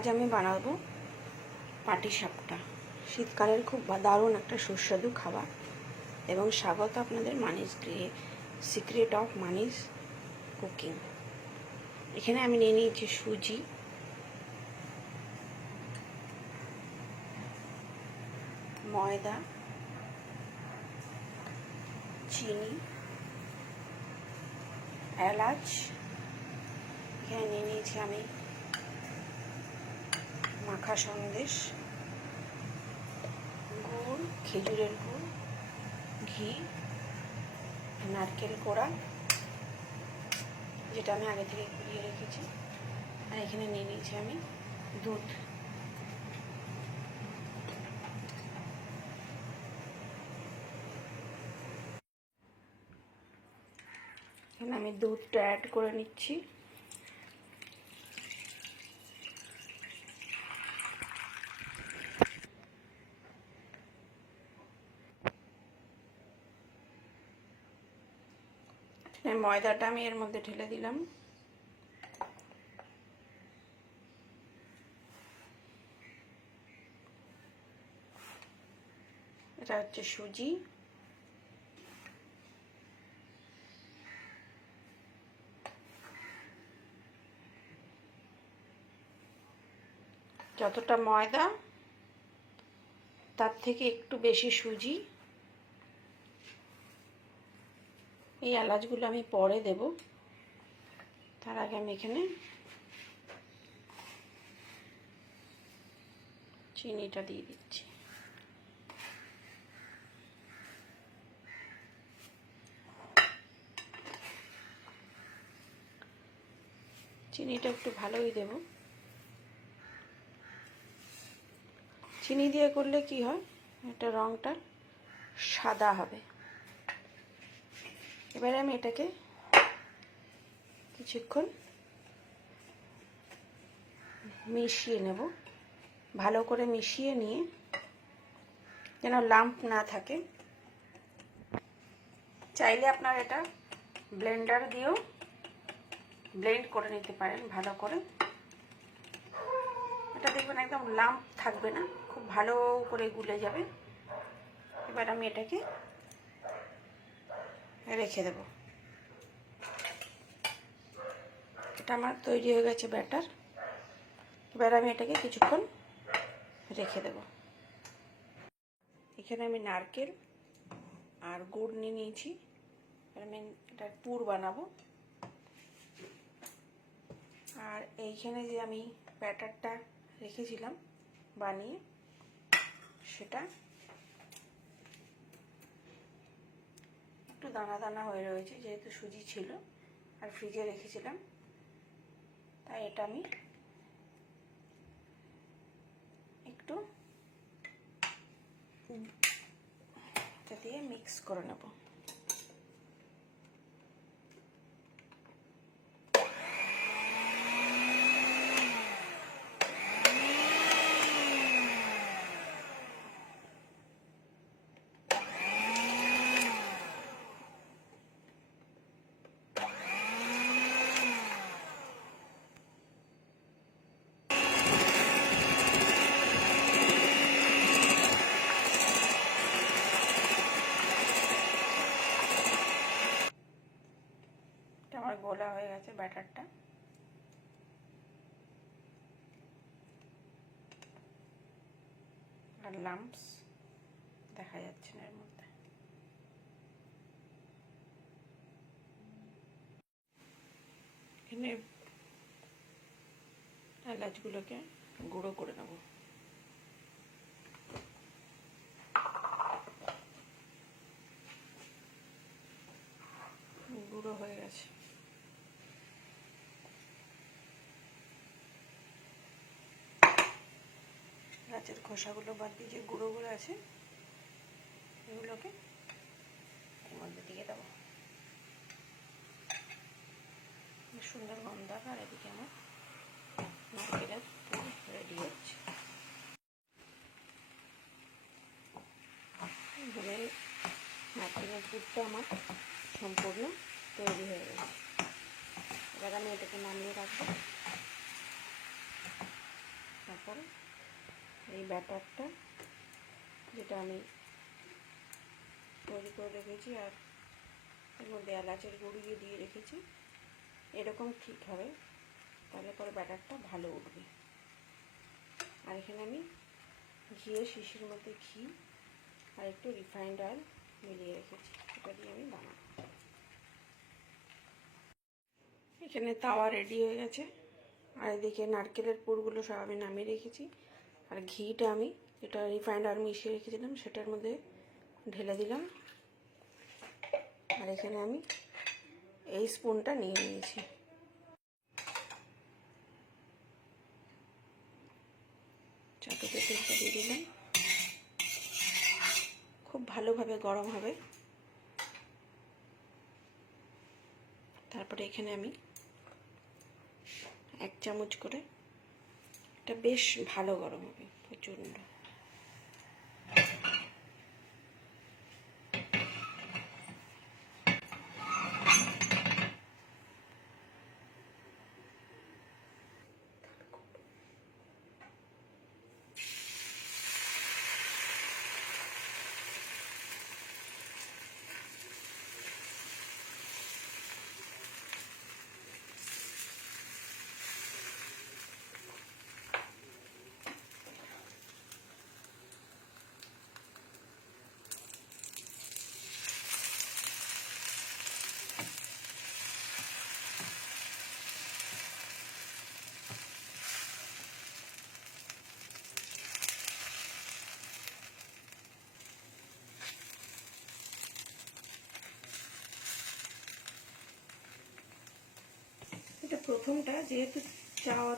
আজ আমি বানাবো পাটিসাপটা। শীতকালের খুব দারুণ একটা সুস্বাদু খাবার। এবং স্বাগত আপনাদের মানিস গৃহে, সিক্রেট অফ মানিস কুকিং। এখানে আমি নিয়ে নিয়েছি সুজি, ময়দা, চিনি, এলাচ। এখানে নিয়ে নিয়েছি আমি মাখা সন্দেশ, গুড়, খেজুরের গুড়, ঘি, নারকেল কোড়া যেটা আমি আগে থেকে গুলিয়ে রেখেছি, আর এখানে নিয়ে নিয়েছি আমি দুধ। এখানে আমি দুধটা অ্যাড করে নিচ্ছি। ময়দাটা আমি এর মধ্যে ঢেলে দিলাম। এটা হচ্ছে সুজি, যতটা ময়দা তার থেকে একটু বেশি সুজি। এই এলাচগুলো আমি পরে দেব, তার আগে আমি এখানে চিনিটা দিয়ে দিচ্ছি। চিনিটা একটু ভালোই দেব। চিনি দিয়ে করলে কি হয়, এটা রঙটা সাদা হবে। এবারে আমি এটাকে কিছুক্ষণ মিশিয়ে নেব, ভালো করে মিশিয়ে নিয়ে যেন লাম্প না থাকে। চাইলে আপনারা এটা ব্লেন্ডার দিয়েও ব্লেন্ড করে নিতে পারেন ভালো করে। এটা দেখবেন একদম লাম্প থাকবে না, খুব ভালো করে গুলে যাবে। এবার আমি এটাকে রেখে দেব। এটা আমার তৈরি হয়ে গেছে ব্যাটার। এবার আমি এটাকে কিছুক্ষণ রেখে দেব। এখানে আমি নারকেল আর গুড় নিয়ে নিয়েছি। আমি এটার পুর বানাবো। আর এইখানে যে আমি ব্যাটারটা রেখেছিলাম বানিয়ে, সেটা একটু দানা দানা হয়ে রয়েছে, যেহেতু সুজি ছিল আর ফ্রিজে রেখেছিলাম, তাই এটা আমি একটু এটা দিয়ে মিক্স করে নেব। আমার গোলা হয়ে গেছে ব্যাটারটা। আর লাম্পস দেখা যাচ্ছে না এর মধ্যে। এখানে এলাচগুলোকে গুঁড়ো করে নেব। গুঁড়ো হয়ে গেছে। গাছের খোসাগুলো বাদ দিয়ে যে গুঁড়োগুলো আছে এগুলোকে এর মধ্যে দিয়ে দেবো। সুন্দর গন্ধ হবে। আর এদিকে আমার নারকেলের পুর রেডি হচ্ছে। নারকেলের পুরটা আমার সম্পূর্ণ তৈরি হয়ে গেছে। এবার আমি এটাকে নামিয়ে রাখবো। করে এই ব্যাটারটা যেটা আমি তৈরি করে রেখেছি আর এর মধ্যে এলাচের গুঁড়ি দিয়ে রেখেছি, এরকম ঠিক হবে, তাহলে পরে ব্যাটারটা ভালো উঠবে। আর এখানে আমি ঘিয়ের শিশির মধ্যে ঘি আর একটু রিফাইন্ড অয়েল মিলিয়ে রেখেছি, এটা দিয়ে আমি বানাবো। এখানে তাওয়া রেডি হয়ে গেছে, আর এদিকে নারকেলের পুরগুলো সব আমি নামিয়ে রেখেছি, আর ঘিটা আমি যেটা রিফাইন্ড অয়েল মিশিয়ে রেখেছিলাম সেটার মধ্যে ঢেলে দিলাম। আর এখানে আমি এই স্পুনটা নিয়ে নিয়েছি। চাটুতে তেলটা দিয়ে দিলাম, খুব ভালোভাবে গরম হবে। তারপরে এখানে আমি 1 চামচ করে, এটা বেশ ভালো গরম হবে, প্রচণ্ড। এটা প্রথমটা যেহেতু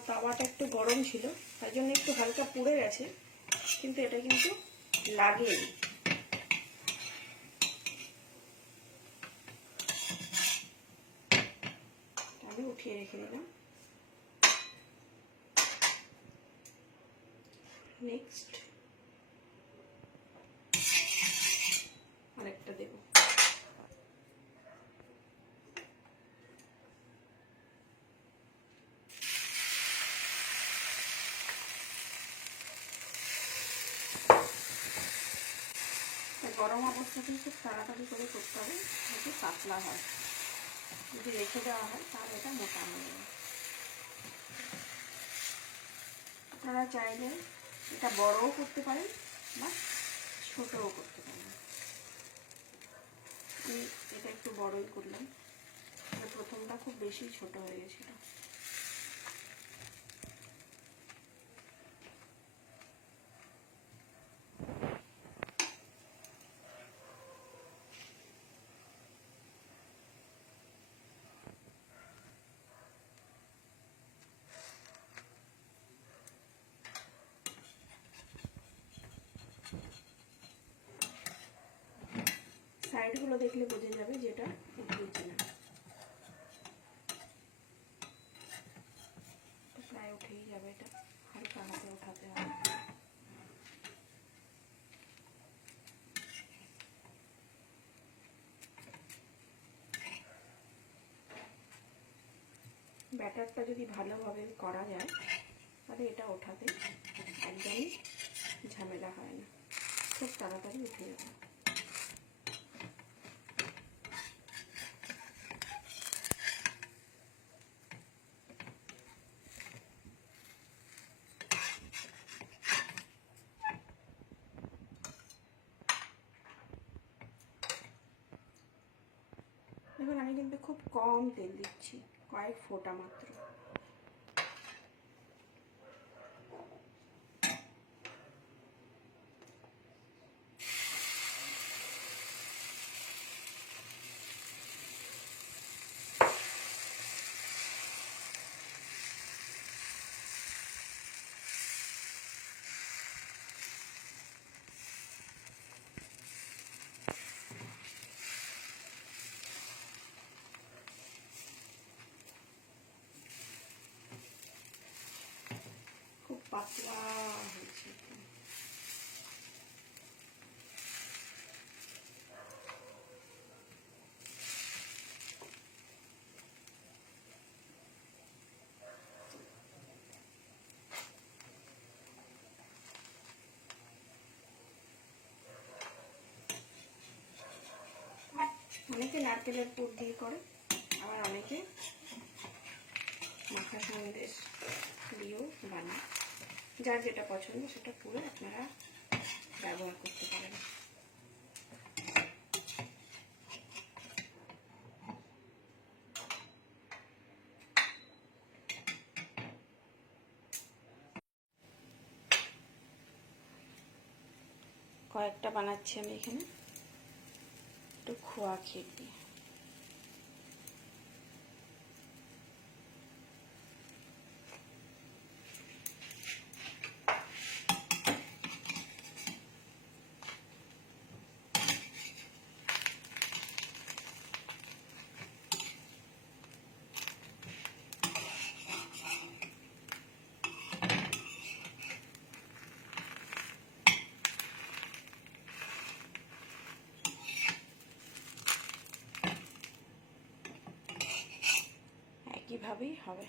তাওয়াটা একটু গরম ছিল, তাই জন্য একটু হালকা পুড়ে গেছে, কিন্তু এটা কিন্তু লাগেনি। আমি উঠিয়ে রেখে দিলাম। নেক্সট আরেকটা দেব। গরম অবস্থাতেই খুব তাড়াতাড়ি করে করতে হবে, যাতে পাতলা হয়। যদি রেখে দেওয়া হয় তাহলে এটা মোটা হয়ে যাবে। আপনারা চাইলে এটা বড়ও করতে পারেন বা ছোটও করতে পারেন। আমি এটা একটু বড়ই করলাম, প্রথমটা খুব বেশি ছোট হয়ে গেছিল। সাইডগুলো দেখলে বোঝা যাবে যেটা উঠেছে না, প্রায় উঠেই যাবে। এটা হালকা হাতে উঠাতে হবে। ব্যাটারটা যদি ভালোভাবে করা যায় তাহলে এটা ওঠাতে একদমই ঝামেলা হয় না, খুব তাড়াতাড়ি উঠে যাবে। দেখুন আমি কিন্তু খুব কম তেল দিচ্ছি, কয়েক ফোঁটা মাত্র। খুব পাতলা হয়েছে। অনেকে নারকেলের পুর দিয়ে করে, আবার অনেকে মাখা সন্দেশ দিয়েও বানায়। যার যেটা পছন্দ সেটা পুরো আপনারা ব্যবহার করতে পারেন। কয়েকটা বানাচ্ছি আমি এখানে একটু খোয়া ক্ষীর দিয়ে। একইভাবেই হবে।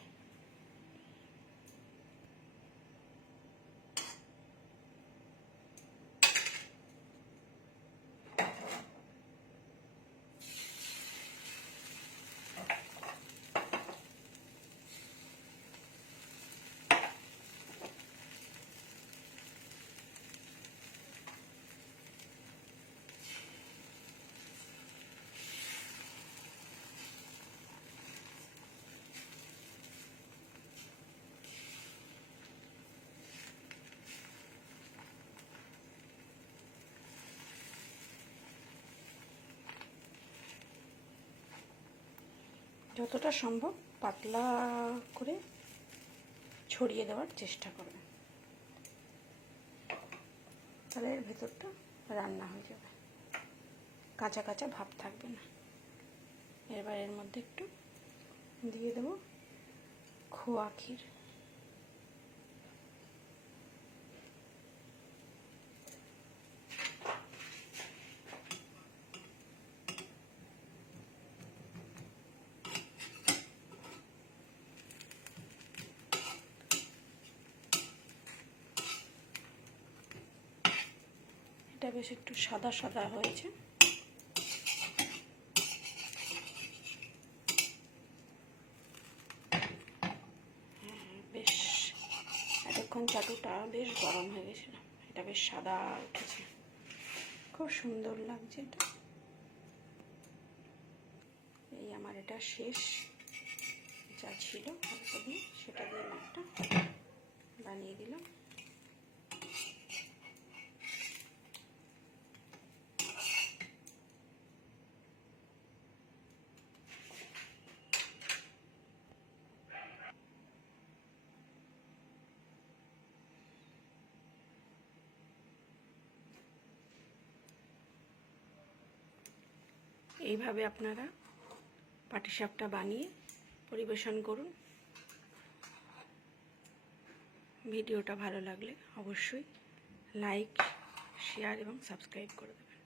যতটা সম্ভব পাতলা করে ছড়িয়ে দেওয়ার চেষ্টা করবেন, তাহলে এর ভেতরটা রান্না হয়ে যাবে, কাঁচা কাঁচা ভাব থাকবে না। এবার এর মধ্যে একটু দিয়ে দেব খোয়া ক্ষীর। এটা বেশ একটু সাদা সাদা হয়েছে। বেশ এতক্ষণ চাটুটা বেশ গরম হয়ে গেছিল, এটা বেশ সাদা উঠেছে, খুব সুন্দর লাগছে এটা। এই আমার এটা শেষ যা ছিল অল্প দিয়ে, সেটা দিয়ে একটা বানিয়ে দিলাম। এইভাবে আপনারা পাটিসাপটা বানিয়ে পরিবেশন করুন। ভিডিওটা ভালো লাগলে অবশ্যই লাইক, শেয়ার এবং সাবস্ক্রাইব করে দেবেন।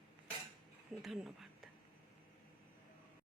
ধন্যবাদ।